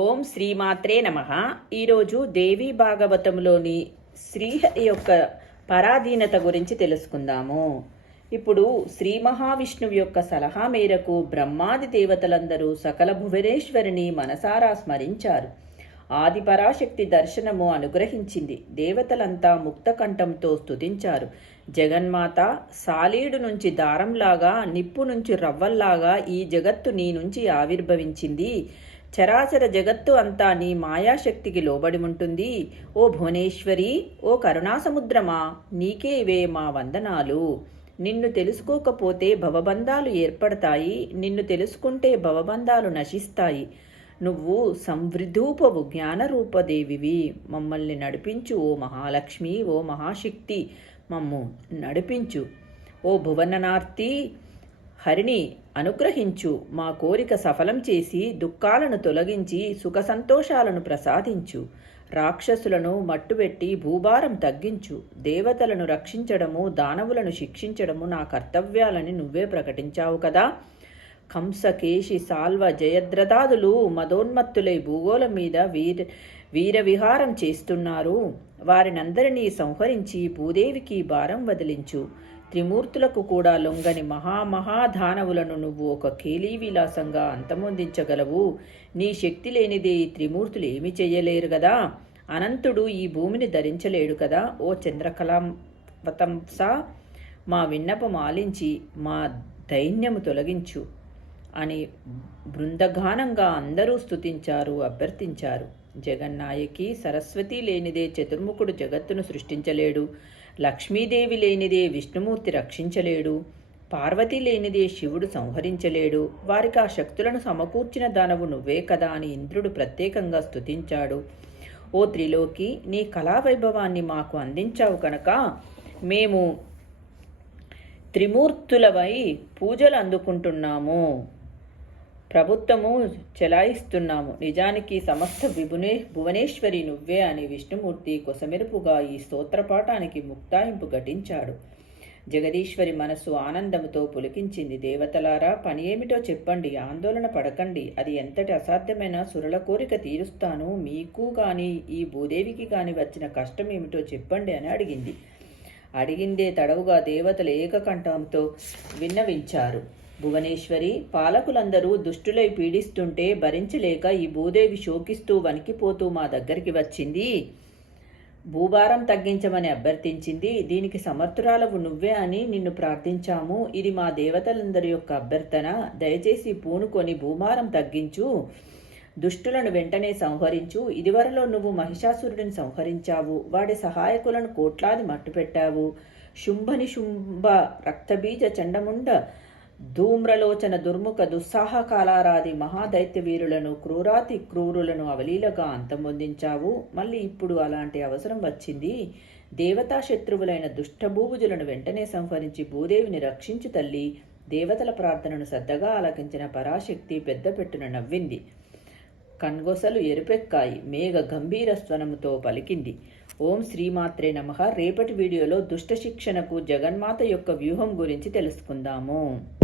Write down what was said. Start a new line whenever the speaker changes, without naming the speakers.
ఓం శ్రీమాత్రే నమ. ఈరోజు దేవీ భాగవతంలోని శ్రీహరి యొక్క పరాధీనత గురించి తెలుసుకుందాము. ఇప్పుడు శ్రీ మహావిష్ణువు యొక్క సలహా మేరకు బ్రహ్మాది దేవతలందరూ సకల భువనేశ్వరిని మనసారా స్మరించారు. ఆది పరాశక్తి దర్శనము అనుగ్రహించింది. దేవతలంతా ముక్తకంఠంతో స్తుతించారు. జగన్మాత సాలీడు నుంచి దారంలాగా నిప్పు నుంచి రవ్వల్లాగా ఈ జగత్తు నీ నుంచి ఆవిర్భవించింది. చరాచర జగత్తు అంతా నీ మాయాశక్తికి లోబడి ఉంటుంది. ఓ భువనేశ్వరి ఓ కరుణాసముద్రమా నీకే ఇవే మా వందనాలు. నిన్ను తెలుసుకోకపోతే భవబంధాలు ఏర్పడతాయి. నిన్ను తెలుసుకుంటే భవబంధాలు నశిస్తాయి. నువ్వు సంవృద్ధూపవు జ్ఞానరూపదేవివి. మమ్మల్ని నడిపించు ఓ మహాలక్ష్మి ఓ మహాశక్తి మమ్ము నడిపించు. ఓ భువననార్తి హరిని అనుగ్రహించు. మా కోరిక సఫలం చేసి దుఃఖాలను తొలగించి సుఖ సంతోషాలను ప్రసాదించు. రాక్షసులను మట్టుబెట్టి భూభారం తగ్గించు. దేవతలను రక్షించడము దానవులను శిక్షించడము నా కర్తవ్యాలని నువ్వే ప్రకటించావు కదా. కంసకేశి సాల్వ జయద్రథాదులు మదోన్మత్తులై భూగోళం మీద వీర వీరవిహారం చేస్తున్నారు. వారినందరినీ సంహరించి భూదేవికి భారం వదిలించు. త్రిమూర్తులకు కూడా లొంగని మహామహాదానవులను నువ్వు ఒక కేలీ విలాసంగా అంతమొందించగలవు. నీ శక్తి లేనిదే ఈ త్రిమూర్తులు ఏమి చేయలేరు కదా అనంతుడు ఈ భూమిని ధరించలేడు కదా. ఓ చంద్రకళావతంస మా విన్నపం ఆలించి మా దైన్యము తొలగించు. అని బృందగానంగా అందరూ స్తుతించారు అభ్యర్థించారు. జగన్నాయకి సరస్వతి లేనిదే చతుర్ముఖుడు జగత్తును సృష్టించలేడు. లక్ష్మీదేవి లేనిదే విష్ణుమూర్తి రక్షించలేడు. పార్వతి లేనిదే శివుడు సంహరించలేడు. వారికి ఆ శక్తులను సమకూర్చిన దానవు నువ్వే కదా అని ఇంద్రుడు ప్రత్యేకంగా స్తుతించాడు. ఓ త్రిలోకి నీ కళావైభవాన్ని మాకు అందించావు కనుక మేము త్రిమూర్తులవై పూజలు అందుకుంటున్నాము. ప్రభుత్వము చెలాయిస్తున్నాము. నిజానికి సమస్త విభునే భువనేశ్వరి నువ్వే అని విష్ణుమూర్తి కొసమెరుపుగా ఈ స్తోత్రపాఠానికి ముక్తాయింపు ఘటించాడు. జగదీశ్వరి మనస్సు ఆనందంతో పులికించింది. దేవతలారా పని ఏమిటో చెప్పండి ఆందోళన పడకండి. అది ఎంతటి అసాధ్యమైన సురల కోరిక తీరుస్తాను. మీకు కానీ ఈ భూదేవికి కానీ వచ్చిన కష్టం ఏమిటో చెప్పండి అని అడిగింది. అడిగిందే తడవుగా దేవతలు ఏకకంఠంతో విన్నవించారు. భువనేశ్వరి పాలకులందరూ దుష్టులై పీడిస్తుంటే భరించలేక ఈ భూదేవి శోకిస్తూ వణికిపోతూ మా దగ్గరికి వచ్చింది. భూభారం తగ్గించమని అభ్యర్థించింది. దీనికి సమర్థురాలవు నువ్వే అని నిన్ను ప్రార్థించాము. ఇది మా దేవతలందరి యొక్క అభ్యర్థన. దయచేసి పూనుకొని భూభారం తగ్గించు. దుష్టులను వెంటనే సంహరించు. ఇదివరలో నువ్వు మహిషాసురుడిని సంహరించావు. వాడి సహాయకులను కోట్లాది మట్టుపెట్టావు. శుంభని శుంభ రక్తబీజ చండముండ ధూమ్రలోచన దుర్ముఖ దుస్సాహకాలారాది మహాదైత్య వీరులను క్రూరాతి క్రూరులను అవలీలగా అంతమొందించావు. మళ్ళీ ఇప్పుడు అలాంటి అవసరం వచ్చింది. దేవతా శత్రువులైన దుష్టభూభుజులను వెంటనే సంహరించి భూదేవిని రక్షించు తల్లి దేవతల ప్రార్థనను శ్రద్ధగా ఆలకించిన పరాశక్తి పెద్ద పెట్టున నవ్వింది. కన్గొసలు ఎరుపెక్కాయి మేఘ గంభీర స్వనముతో పలికింది. ఓం శ్రీమాత్రే నమ. రేపటి వీడియోలో దుష్ట శిక్షణకు జగన్మాత యొక్క వ్యూహం గురించి తెలుసుకుందాము.